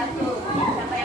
Satu. Sampai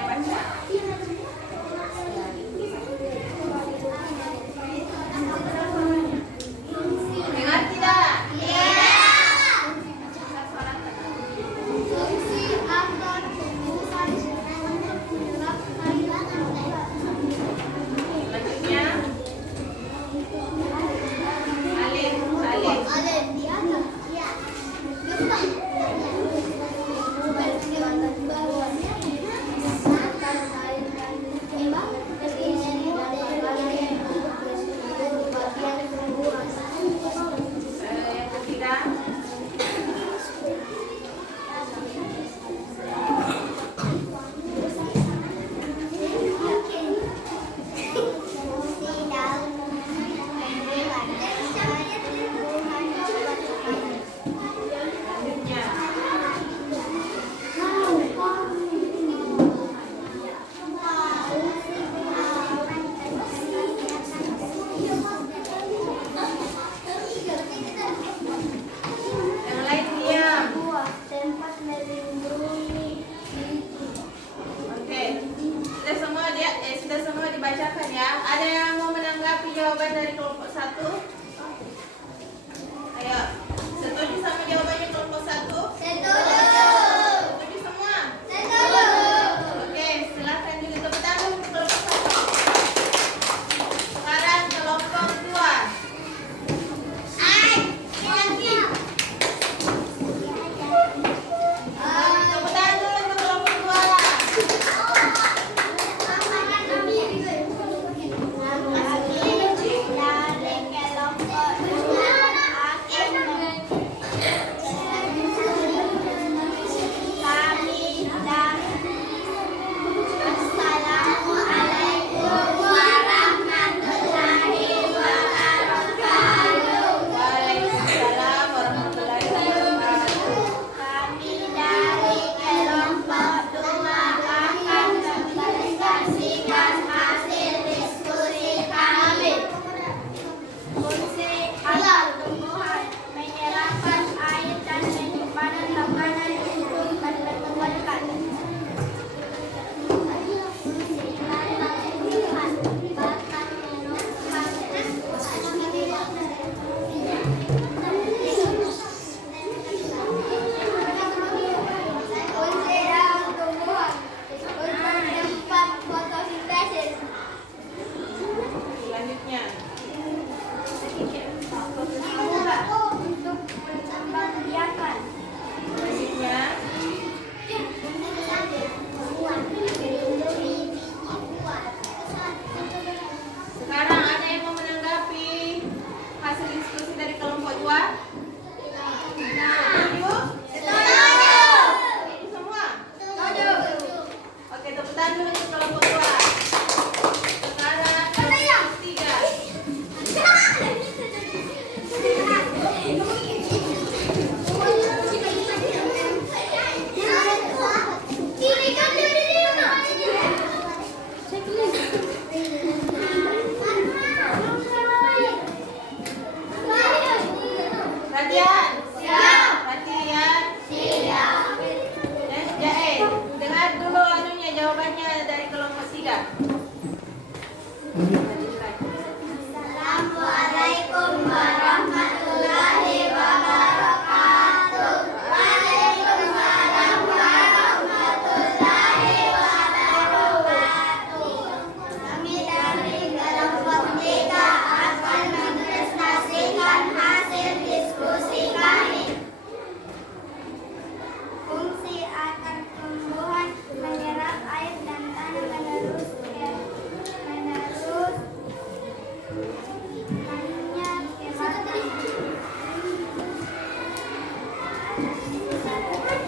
tempat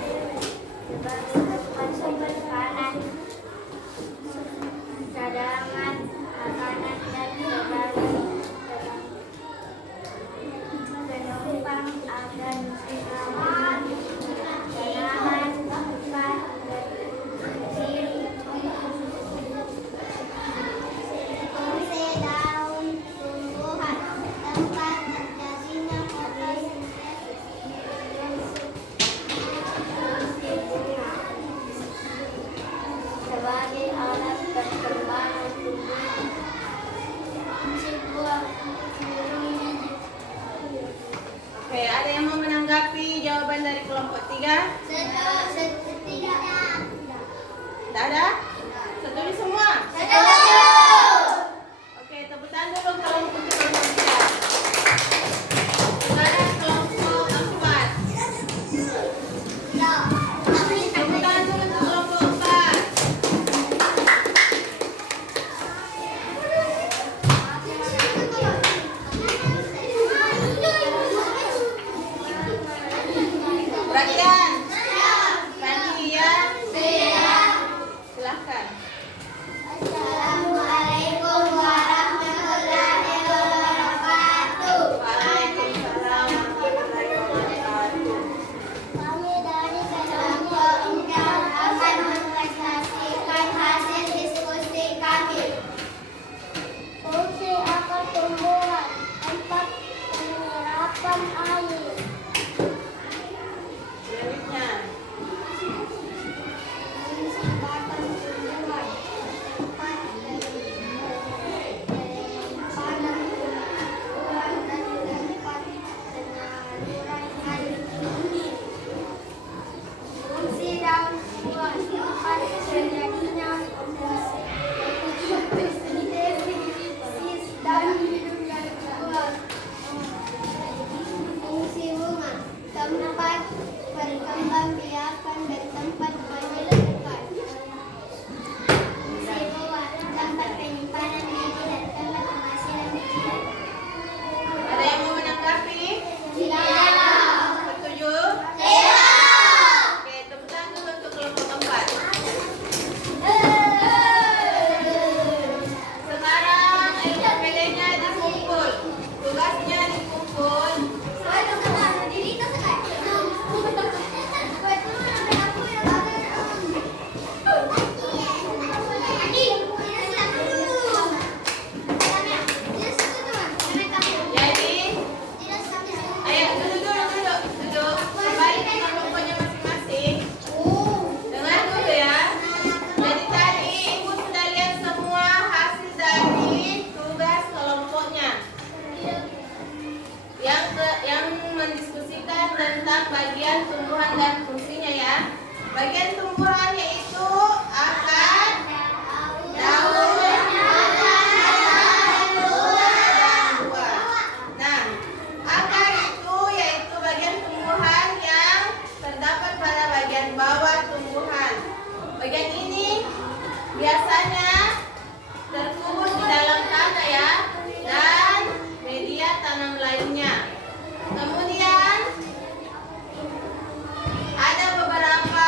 sumber panas, cadangan makanan dan berbagai penumpang agar selamat menahan tempat berdiri. Fungsi daun tumbuhan tempat terjadinya sebagai alat perkembangan tumbuhan. Fungsi buah burung. Oke, ada yang mau menanggapi jawaban dari kelompok 3? Tidak. Tidak ada? Setuju semua? Oke, tepuk tangan dulu kalau untuk kelompok 3. Sekarang kelompok 4. Tepuk tangan dulu untuk kelompok 4. Perhatian. Tadi ya. Silahkan. Assalamualaikum warahmatullahi wabarakatuh. Waalaikumsalam warahmatullahi wabarakatuh. Kami dari kelompok 4 akan mempresentasikan hasil diskusi kami. Fungsi akar tumbuhan, tempat penyerapan air. Selanjutnya. Fungsi batang tumbuhan, tempat penyimpanan tumbuhan dan tempat penyaluran air. Fungsi daun tumbuhan, tempat terjadinya fotosintesis dan tumbuhan. Fungsi bunga, tempat perkembangbiakan dan tempat penyelundupan. Fungsi buah, tempat penyimpanan biji dan tempat penghasilan bijian. Ada yang mau menanggapi? Tidak. Setuju? Oke, tepuk tangan dulu untuk kelompok 4. Sekarang LKPD-nya dikumpul. Tugasnya dikumpul. Jadi, ayo duduk. Kembali ke kelompoknya masing-masing. Dengar dulu ya. Jadi tadi ibu sudah lihat semua hasil dari tugas kelompoknya. Yang mendiskusikan tentang bagian tumbuhan dan fungsinya ya. Bagian tumbuhan yaitu akar, daun, dan buah. Nah, akar itu yaitu bagian tumbuhan yang terdapat pada bagian bawah tumbuhan. Bagian ini biasanya terkubur di dalam tanah ya, dan media tanam lainnya. Kemudian ada beberapa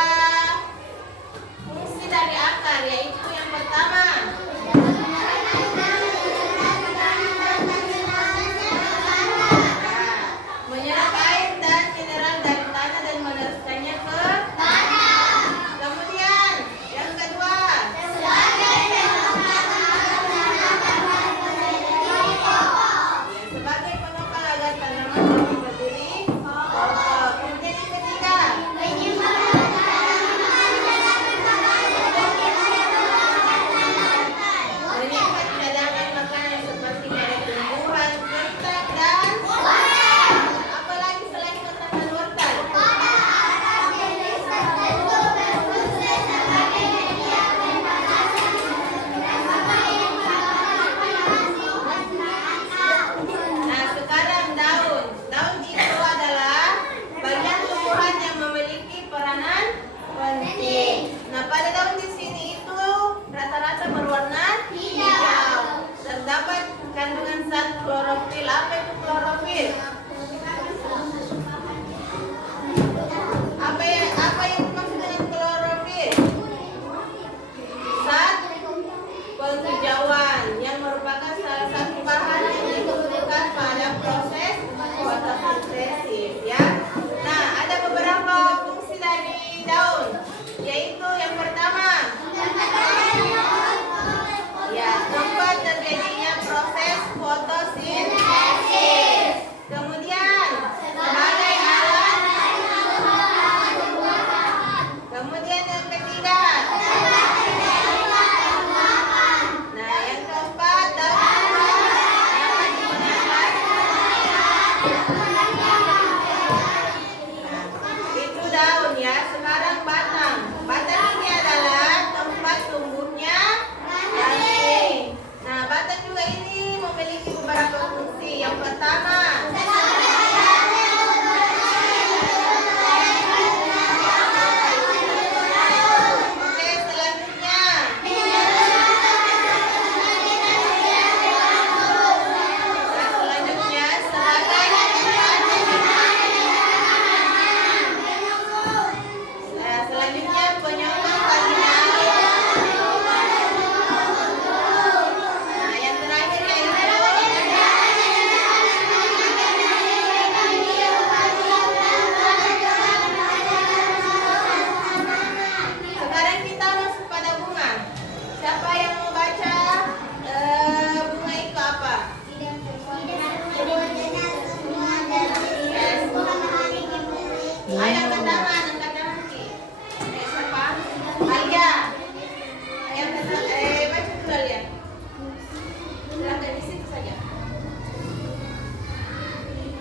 Ayo angkat tangan Ki. Siapa? Alia. Ayo angkat tangan. Baca dulu Alia. Silakan di situ saja.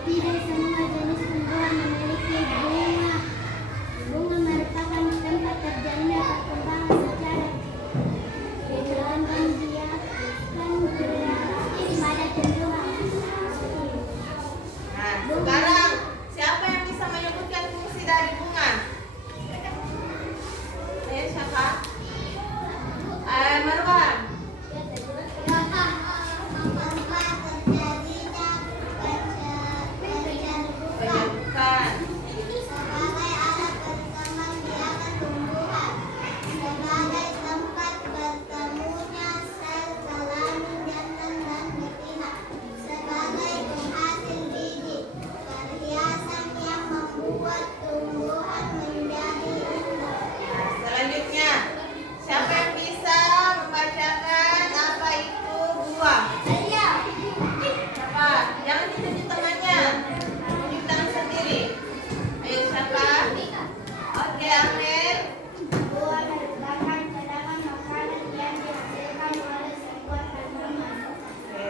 Tidak semua jenis tumbuhan memiliki bunga. Bunga merupakan tempat terjadinya perkembangan secara dan membiarkan bereaksi pada tumbuhan. Nah, sekarang siapa yang bisa menyebutkan fungsi dari bunga? Siapa? Marwan. Bukan. Sebagai alat berkembang biakan tumbuhan, sebagai tempat bertemunya sel kelamin jantan dan betina, sebagai penghasil biji, perhiasan yang membuat tumbuhan menjadi indah. Nah, selanjutnya, siapa yang bisa membacakan apa itu buah? Siapa? Jangan ditunjuk tangannya. Tunjuk tangan sendiri. Ayo siapa? Oke, Amir. Buah merupakan cadangan makanan yang dihasilkan oleh sebuah tanaman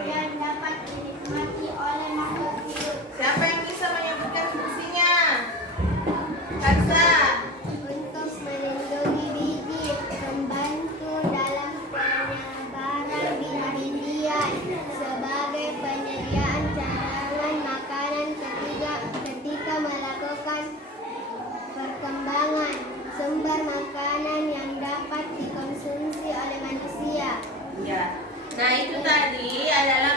yang dapat dinikmati oleh makhluk hidup. Siapa yang bisa menyebutkan fungsinya? Kansa. Untuk melindungi biji, membantu dalam penyebaran biji-bijian, sebagai penyediaan cadangan makanan ketika melakukan perkembangan, sumber makanan yang dapat dikonsumsi oleh manusia. Ya. Nah, itu tadi adalah